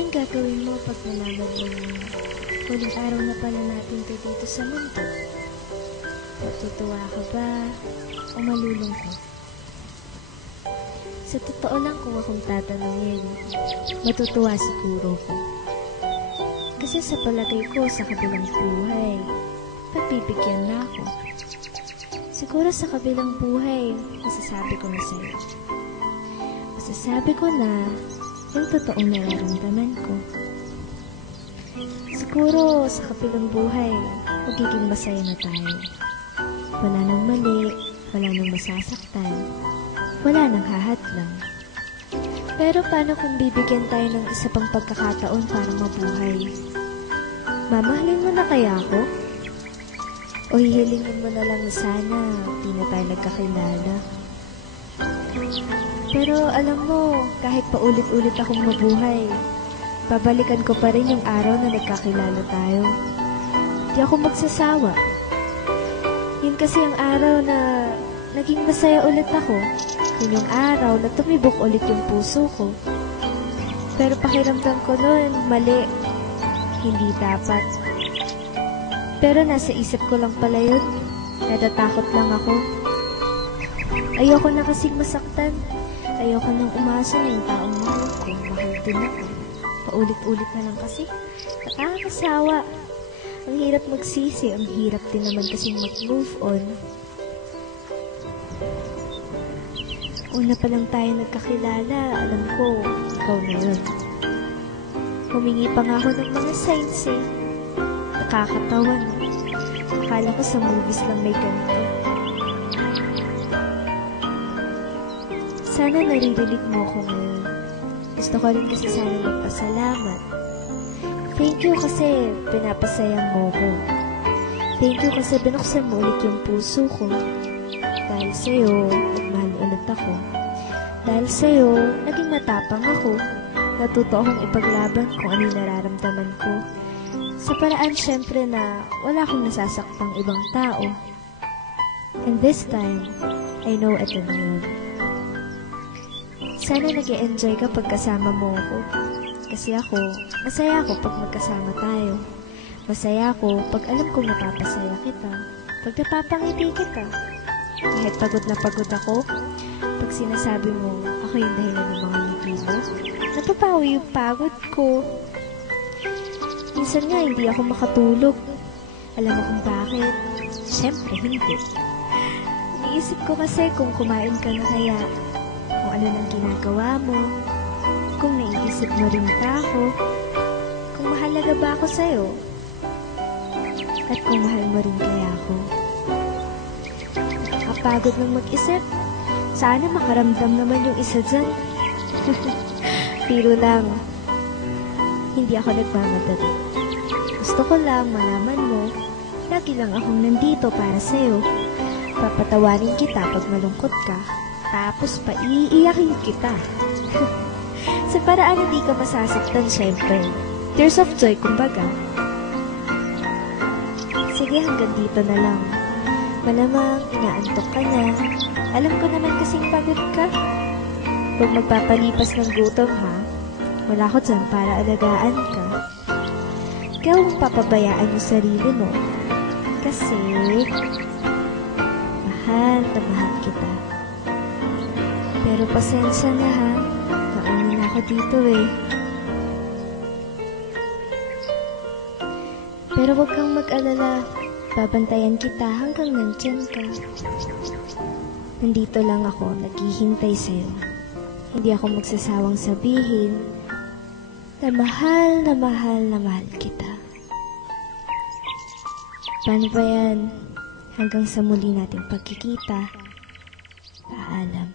Anong gagawin mo pag nalaman mo na huling araw na pala natin to dito sa mundo? Matutuwa ka ba o malulungkot? Sa totoo lang kung akong tatanungin, matutuwa siguro ko. Kasi sa palagay ko sa kabilang buhay, pagbibigyan na ako. Siguro sa kabilang buhay, masasabi ko na sa'yo. Masasabi ko na yung totoong nararamdaman ko. Siguro sa kabilang buhay, magiging masaya na tayo. Wala nang mali, wala nang masasaktan, wala nang hahadlang. Pero paano kung bibigyan tayo ng isa pang pagkakataon para mabuhay? Mamahalin mo na kaya ako? O hihilingin mo na lang na sana di na tayo nagkakilala? Pero alam mo, kahit paulit-ulit akong mabuhay, babalikan ko pa rin yung araw na nagkakilala tayo. Di ako magsasawa. Yun kasi ang araw na naging masaya ulit ako. Yun yung araw na tumibok ulit yung puso ko. Pero pakiramdam ko noon, mali. Hindi dapat. Pero nasa isip ko lang pala yun. Natatakot lang ako. Ayoko na kasing masaktan. Ayoko nang umasa na yung taong mahal ko. Mahal din ako. Paulit-ulit na lang kasi. Nakakasawa. Ang hirap magsisi. Ang hirap din naman kasing mag-move on. Una pa lang tayo nagkakilala. Alam ko, ikaw na yun. Humingi pa nga ako ng mga signs eh. Nakakatawa no. Akala ko sa movies lang may ganito. Sana naririnig mo ko ngayon. Gusto ko rin kasi sana magpasalamat. Thank you kasi pinapasaya mo ko. Thank you kasi binuksan mo ulit yung puso ko. Dahil sa'yo, nagmahal ulit ako. Dahil sa'yo, naging matapang ako. Natuto akong ipaglaban kung ano yung nararamdaman ko. Sa paraan syempre na wala akong nasasaktang ibang tao. And this time, I know ito na yun. Sana nag-e-enjoy ka pag kasama mo ako. Kasi ako, masaya ako pag magkasama tayo. Masaya ako pag alam kong napapasaya kita. Pag napapangiti kita. Kahit pagod na pagod ako, pag sinasabi mo, ako yung dahilan ng mga ngiti mo, napapawi yung pagod ko. Minsan nga, hindi ako makatulog. Alam mo kung bakit? Siyempre, hindi. Iniisip ko kasi kung kumain ka na kaya, kung ano nang ginagawa mo, kung naiisip mo rin ba ako, kung mahalaga ba ako sa'yo, at kung mahal mo rin kaya ako. Nakapagod ng mag-isip. Sana makaramdam naman yung isa dyan. Pero lang, hindi ako nagmamadali. Gusto ko lang malaman mo, lagi lang akong nandito para sa'yo. Papatawarin kita pag malungkot ka, tapos paiiyakin kita. Sa paraan hindi ka masasaktan, syempre. Tears of joy, kumbaga. Sige, hanggang dito na lang. Malamang, inaantok ka na. Alam ko naman kasing pagod ka. Huwag magpapalipas ng gutom, ha? Wala ko dyan para alagaan ka. Ikaw ang papabayaan yung sarili mo. Kasi, mahal na mahal kita. Pero pasensya na, ha? Nauna na ako dito, eh. Pero huwag kang mag-alala. Babantayan kita hanggang nandyan ka. Nandito lang ako, naghihintay sa'yo. Hindi ako magsasawang sabihin na mahal na mahal na mahal kita. Paano ba yan? Hanggang sa muli nating pagkikita. Paalam.